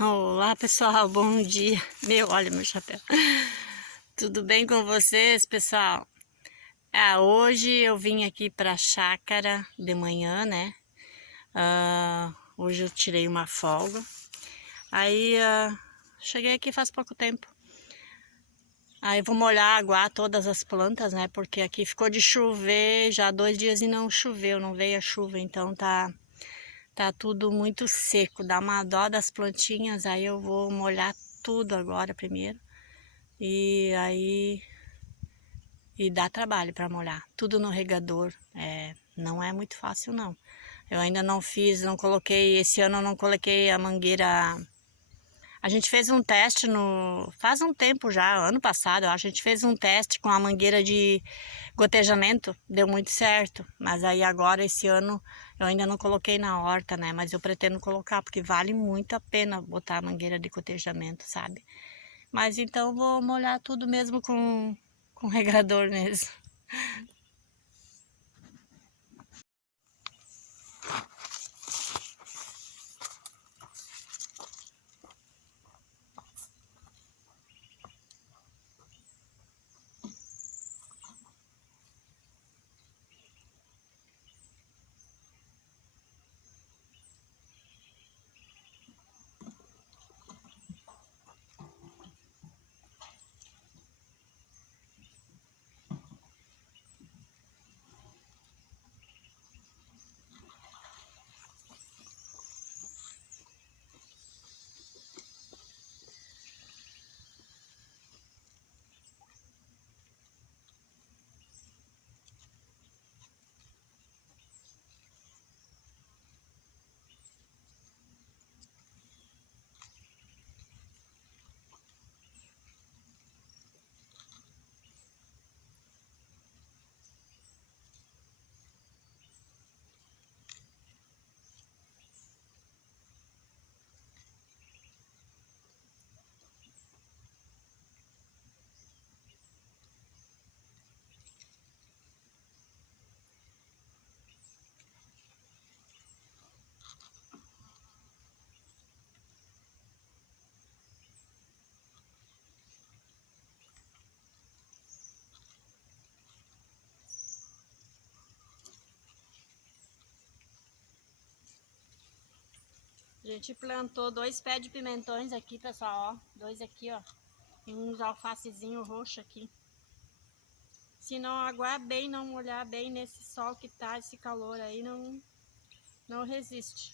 Olá pessoal, bom dia. Olha meu chapéu. Tudo bem com vocês, pessoal? Hoje eu vim aqui pra chácara de manhã, né? Hoje eu tirei uma folga. Aí cheguei aqui faz pouco tempo. Aí vou molhar, aguar todas as plantas, né? Porque aqui ficou de chover já 2 dias e não choveu, não veio a chuva, então tá tudo muito seco, dá uma dó das plantinhas. Aí eu vou molhar tudo agora primeiro. E dá trabalho para molhar. Tudo no regador. Não é muito fácil não. Eu ainda não fiz, não coloquei, esse ano eu não coloquei a mangueira. A gente fez um teste faz um tempo já, ano passado, eu acho, a gente fez um teste com a mangueira de gotejamento, deu muito certo. Mas aí agora, esse ano, eu ainda não coloquei na horta, né? Mas eu pretendo colocar, porque vale muito a pena botar a mangueira de gotejamento, sabe? Mas então eu vou molhar tudo mesmo com regador mesmo. A gente plantou 2 pés de pimentões aqui, pessoal, ó. 2 aqui, ó. E uns alfacezinho roxo aqui. Se não aguar bem, não molhar bem nesse sol que tá, esse calor aí, não resiste.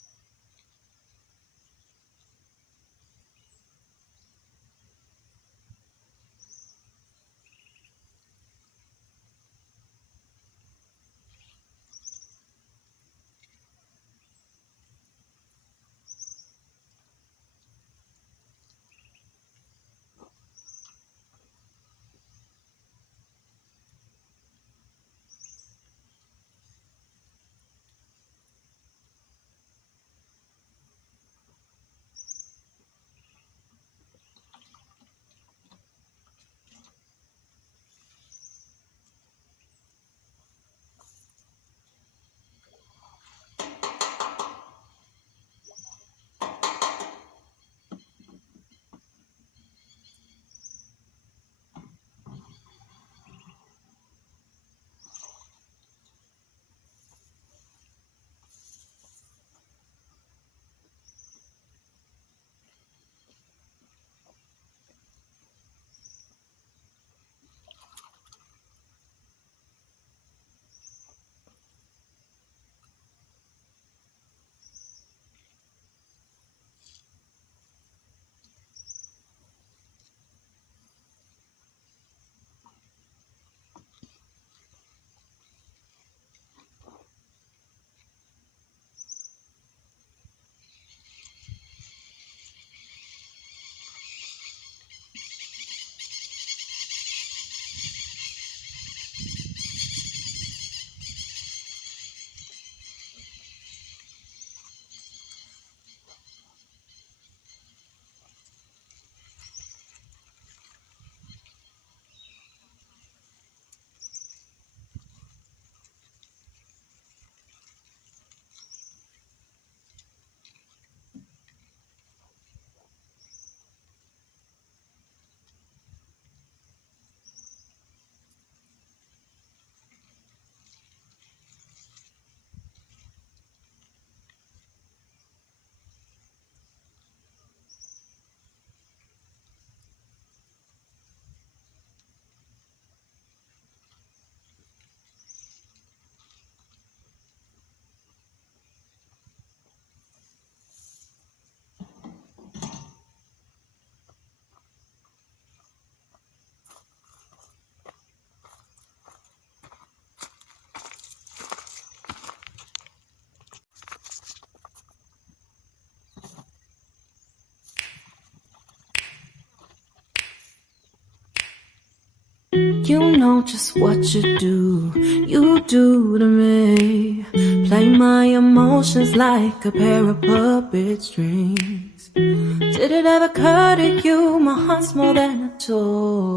You know just what you do to me. Play my emotions like a pair of puppet strings. Did it ever occur to you my heart's more than a toy?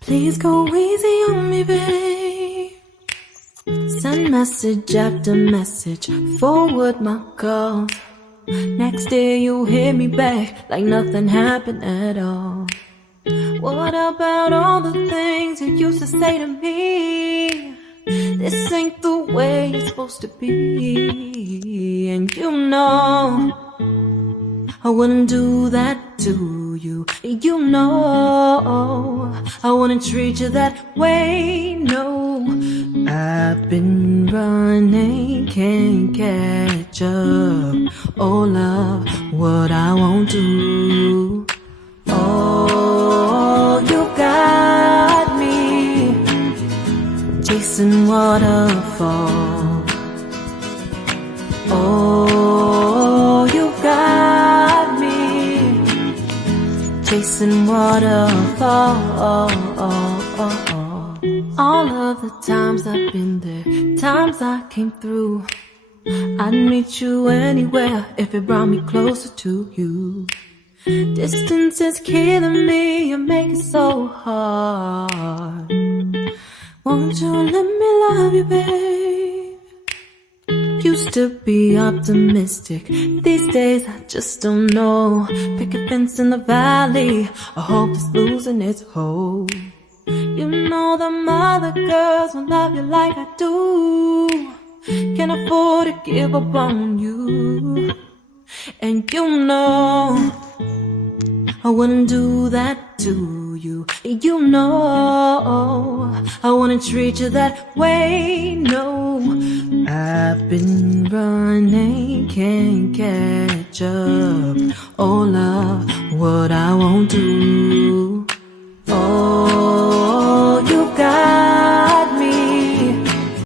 Please go easy on me, babe. Send message after message, forward my calls. Next day you hit me back like nothing happened at all. What about all the things you used to say to me? This ain't the way it's supposed to be. And you know I wouldn't do that to you. You know I wouldn't treat you that way, no. I've been running, can't catch up. Oh love, what I won't do. Oh, you got me chasing waterfalls. Oh, you got me chasing waterfalls. All of the times I've been there, times I came through, I'd meet you anywhere if it brought me closer to you. Distance is killing me, you make it so hard. Won't you let me love you, babe? Used to be optimistic, these days I just don't know. Pick a fence in the valley, I hope it's losing its hold. You know them other girls won't love you like I do. Can't afford to give up on you. And you know I wouldn't do that to you. You know I wouldn't treat you that way, no. I've been running, can't catch up. Oh love, what I won't do.